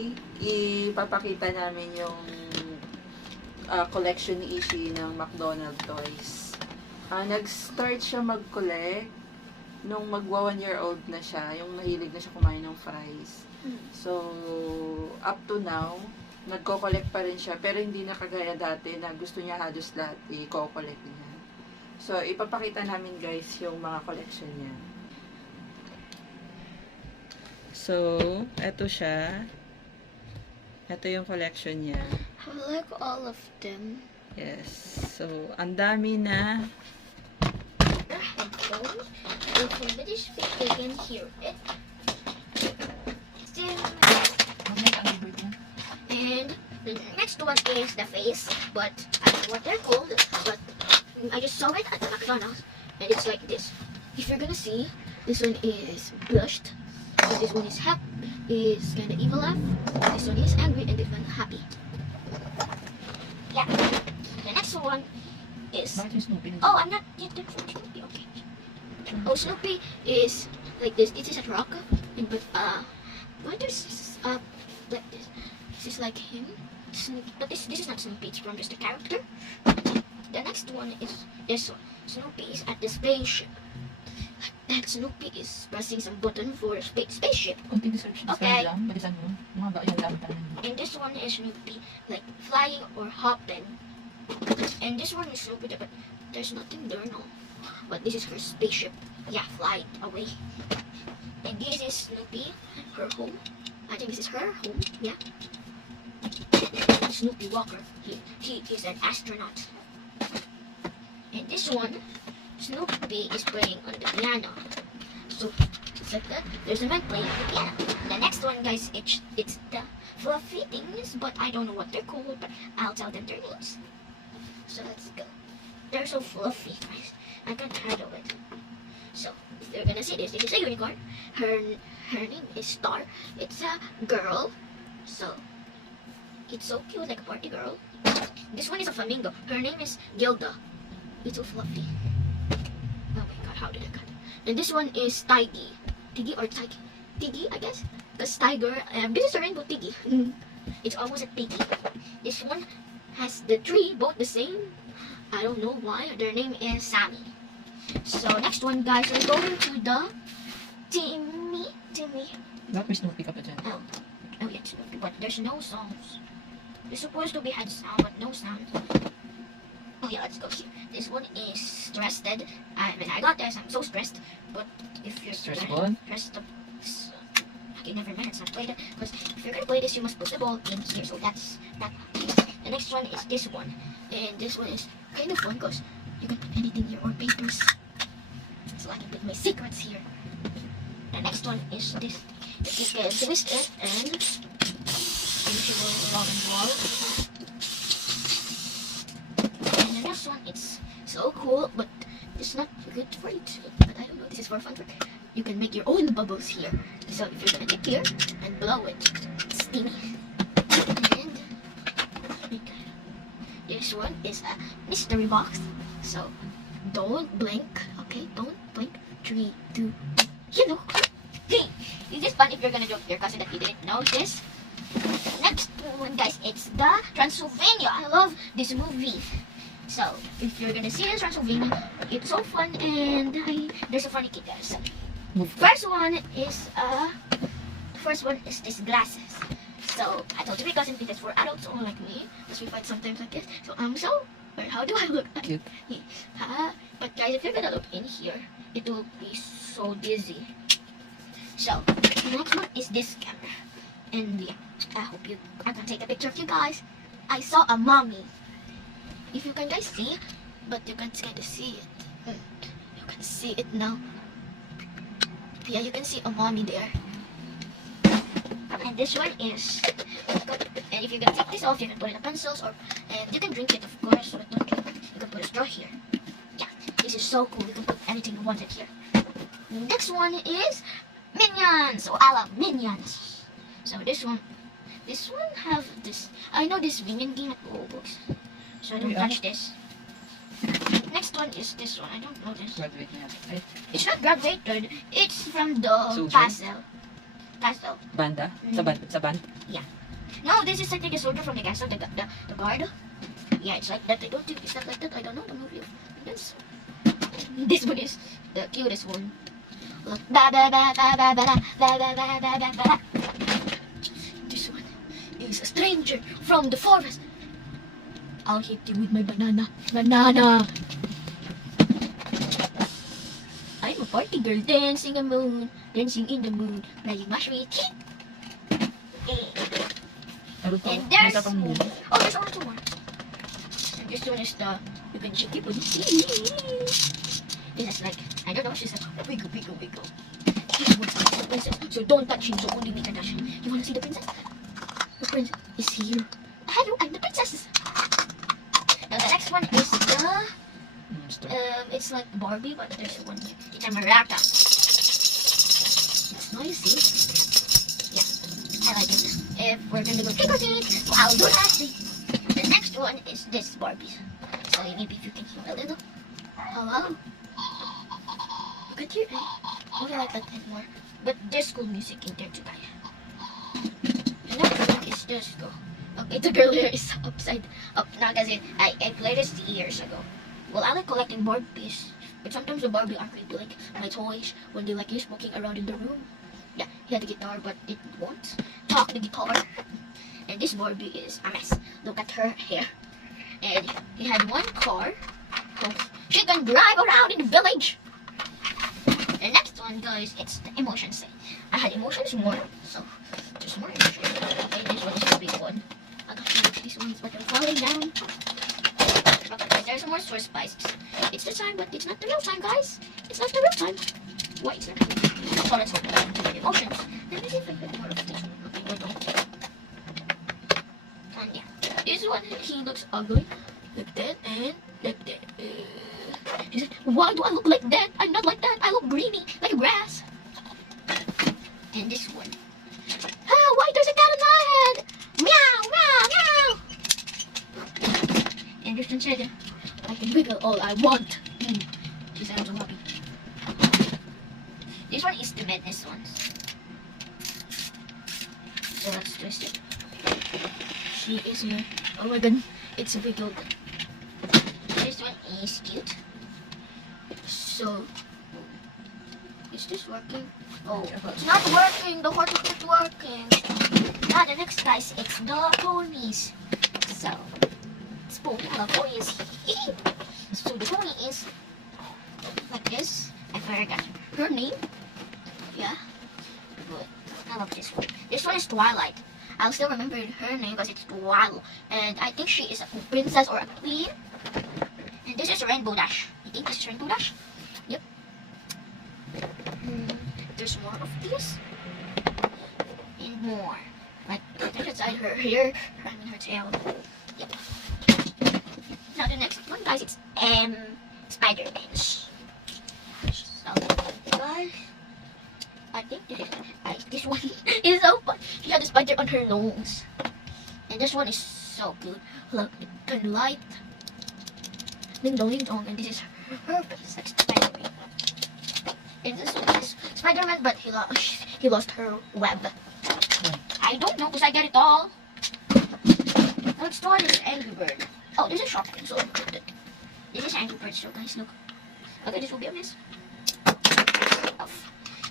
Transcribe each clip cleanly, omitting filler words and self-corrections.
Today, ipapakita namin yung collection ni Ishie ng McDonald toys. Nag-start siya mag-collect nung magwa 1-year-old na siya, yung mahilig na siya kumain ng fries. So, up to now, nagko-collect pa rin siya, pero hindi na kagaya dati na gusto niya halos lahat i-collect niya. So, ipapakita namin guys yung mga collection niya. So, eto siya. Ito yung collection niya. I like all of them. Yes. So, ang dami na. The headphones. If somebody's speak, they can hear it. Still. And the next one is the face, but I don't know what they're called, but I just saw it at the McDonald's, and it's like this. If you're gonna see, this one is blushed, so this one is is kind of evil laugh, this one is angry, and this one happy. Yeah. The next one is... Oh, I'm not yet done for Snoopy, okay. Oh, Snoopy is like this. This is a rock, and what is like this? This is like him, Snoopy, but this is not Snoopy. It's from just a character. The next one is this one. Snoopy is at the spaceship. And Snoopy is pressing some button for a spaceship. Okay. And this one is Snoopy like flying or hopping. And this one is Snoopy, but there's nothing there, no. But this is her spaceship. Yeah, flying away. And this is Snoopy, her home. I think this is her home. Yeah. Snoopy Walker. He is an astronaut. And this one, Snoopy is playing on the piano. So it's like that. There's a man playing on the piano. The next one, guys, it's the fluffy things, but I don't know what they're called, but I'll tell them their names. So let's go. They're so fluffy, guys. I can't handle it. So if you're gonna see this is a unicorn. Her name is Star. It's a girl. So it's so cute, like a party girl. This one is a flamingo. Her name is Gilda. It's so fluffy. Oh my god, how did I cut it? And this one is Tiggy. Tiggy or Tiggy? Tiggy, I guess. Because tiger, this is a rainbow Tiggy. It's almost a piggy. This one has the tree, both the same. I don't know why. Their name is Sammy. So next one, guys, we're going to the Timmy. Not may Snoopy ka pa dyan. Oh yeah, Snoopy, but there's no songs. It's supposed to be had sound, but no sound. Oh yeah, let's go here. This one is stressed. When I got this, I'm so stressed. But if you're stressful, press the... Okay, never mind, let's not play that. Because if you're gonna play this, you must put the ball in here. So that's that one. The next one is this one. And this one is kind of fun because you can put anything here or papers. So I can put my secrets here. The next one is this. You can twist it and you will roll and roll. And the next one, it's so cool, but it's not good for it. But I don't know, this is for fun. You can make your own bubbles here. So if you're gonna take here and blow it, it's steamy. And this one is a mystery box. So don't blink, okay? Don't blink. 3, 2, you know. Hey, is this fun if you're gonna joke your cousin that you didn't know this? Next one, guys, it's the Transylvania. I love this movie. So if you're gonna see this Transylvania, it's so fun and there's a funny kid there. So first one is this glasses. So I told you my cousin it's for adults only like me, because we fight sometimes like this. So how do I look? Cute. But guys, if you're gonna look in here, it will be so dizzy. So the next one is this camera, and yeah, I can take a picture of you guys. I saw a mommy. If you can guys see, but you can't kind of see it. You can see it now. Yeah, you can see a mommy there. And this one is, and if you're gonna take this off, you can put in the pencils, and you can drink it, of course. But don't drink it. You can put a straw here. Yeah, this is so cool. You can put anything you wanted here. The next one is Minions. So I love Minions. So this one have this. I know this Minion game at Roblox, so I don't touch this. Next one is this one. I don't know this. Graduate na yan. It's not graduated. It's from the puzzle. castle. Banda? Sa band? No, this is like the soldier from the castle, the guard. Yeah, it's like that. I don't think it's not like that. I don't know the movie. This one is the cutest one. Look. This one is a stranger from the forest. I'll hit you with my banana. Banana. I'm a party girl dancing in the moon, dancing in the moon, playing my sweet. And there's oh, there's only two more. And this one is the you can shake it. This is like I don't know. She's like wiggle, wiggle, wiggle. This one's the princess, so don't touch him. So only we can touch him. You wanna see the princess? The princess is here. Hello, I'm the princess. Now the next one is the it's like Barbie, but there's one here. It's a maraca. It's noisy. I like it. If we're gonna go trick or treat, so I'll do that thing. The next one is this Barbie. So maybe if you can hear a little. Hello? You can hear it. I don't like that anymore. But there's school music in there to die. The next one is just go. Okay, the girl here is upside up now because I played this years ago. Well, I like collecting Barbies. But sometimes the Barbie are creepy, like my toys when they like you smoking around in the room. Yeah, he had a guitar, but it won't talk the guitar. And this Barbie is a mess. Look at her hair. And he had one car. So she can drive around in the village. The next one, guys, it's the emotions. I had emotions more, so there's more emotions. Okay, this one is the big one. I got these ones, but they're falling down. Okay, there's more source spices. It's the time, but it's not the real time, guys. It's not the real time. Why is that? So let's open up the emotions. Let me see if I get more of this one. Okay, wait. And yeah, this one, he looks ugly. Like that and like that. He said, why do I look like that? I'm not like that. I look greeny, like grass. And this one. Ah, why there's a cat in my head? Meow, meow, meow. And this one said, I can wiggle all I want. She said, I'm so happy. This one is the madness one. So let's twist it. She is here. Oh my god, it's wiggled. This one is cute. So, is this working? Oh, it's not working. The heart is not working. Now the next guys, it's the ponies. So, it's ponies. So the pony is like this. I forgot her name. Yeah, but I love this one. This one is Twilight. I'll still remember her name because it's Twilight. And I think she is a princess or a queen. And this is Rainbow Dash. I think this is Rainbow Dash. Yep. There's more of this. And more. Like, there's inside her hair. I mean her tail. Yep. Now the next one, guys, it's Spider-Man. So, guys, I think this one is so fun. She had a spider on her nose. And this one is so good. Look, it can light. Ding dong, ding dong. And this is her face, like Spider-Man. And this one is Spider-Man, but he lost her web. I don't know because I get it all. Next one is Angry Bird. Oh, this is Shotgun, so this is Angry Bird, so guys, look. Okay, this will be a mess.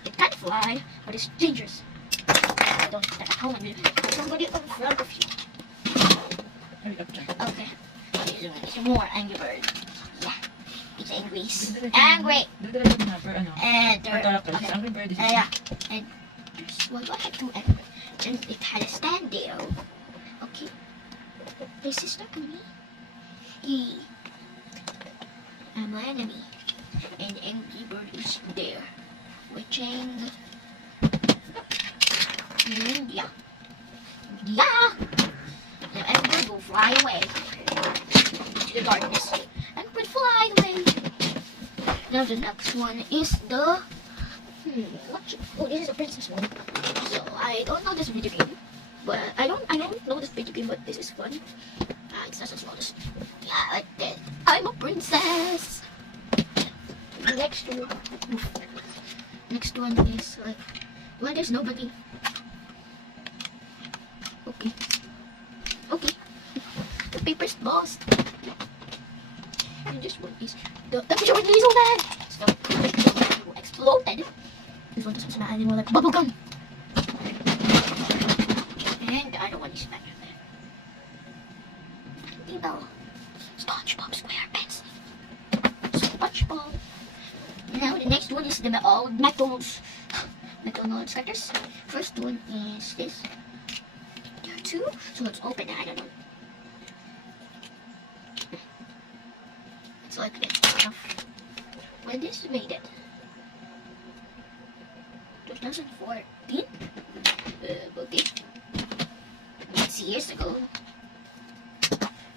It can't fly, but it's dangerous. I don't have how many somebody in front of you. Okay. It's more Angry Bird. Yeah. It's angry. Angry! And Angry Bird is yeah. And what do I have to Angry Bird? And it had a stand there. Okay. My sister and me. I'm my enemy. And Angry Bird is there. Watching. And yeah. Yeah! The Angry Bird will fly away to the darkness. Angry Bird fly away. Now the next one is the oh, this is a princess one. So I don't know this video game. But I don't know this video game, but this is fun. It's not as well as yeah, like that. I'm a princess. Next one is like Well, there's nobody. Okay. Okay. The paper's lost. And this one is the picture with me so bad. So the picture exploded. This one doesn't smell anymore like bubble gum. And the other one is better there. You know, SpongeBob SquarePants. SpongeBob. Now the next one is the old McDonald's characters. First one is this. There are two, so let's open it. I don't know. It's like this. When this made it, 2014. Okay, it's years ago.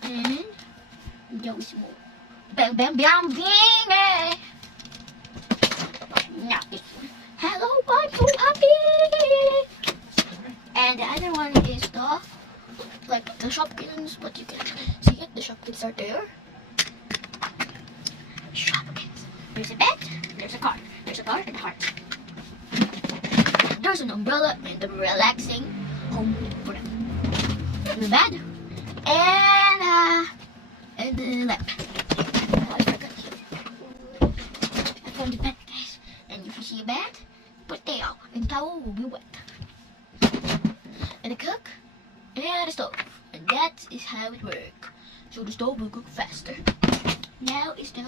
And there was more. Bam bam bam bam. Now this one. Hello, I'm so happy. And the other one is the Shopkins, but you can see it. The Shopkins are there. Shopkins. There's a bed. There's a car. There's a car and a heart. There's an umbrella and a relaxing home for them. The bed and the lamp. Oh, I forgot. I found the bed, guys. And if you see a bed, put towel, and towel will be wet. And the cook and the stove, and that is how it works. So the stove will cook faster. Now is the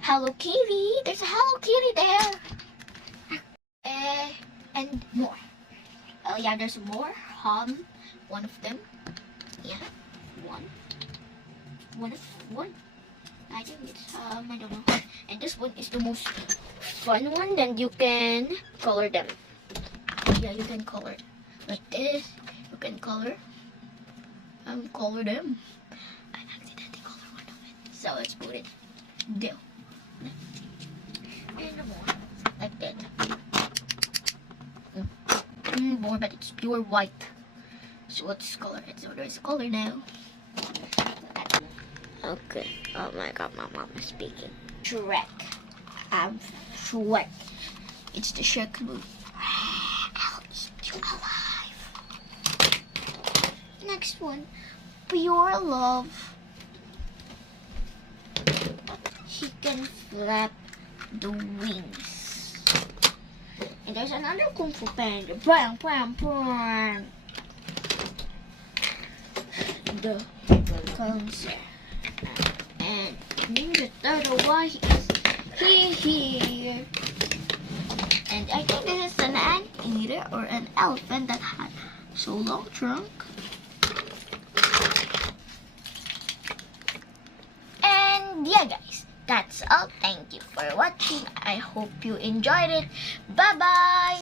Hello Kitty. There's a Hello Kitty there. And more. Oh yeah, there's more. One of them. Yeah, one. I think it's I don't know. And this one is the most fun one. Then you can color them. Yeah, you can color like this. You can color them. I accidentally colored one of it, so let's put it there. And more like that. More, but it's pure white. So let's color it. So there's a color now. Okay. Oh my God, my mom is speaking. Shrek. Shrek. It's the Shrek movie. I'll eat you alive. Next one. Pure love. He can flap the wings. And there's another Kung Fu Panda. Bam, bam, bam. The concert. And Ninja Turtle, why is he here? And I think this is an anteater or an elephant that had so long trunk. And yeah, guys, that's all. Thank you for watching. I hope you enjoyed it. Bye bye.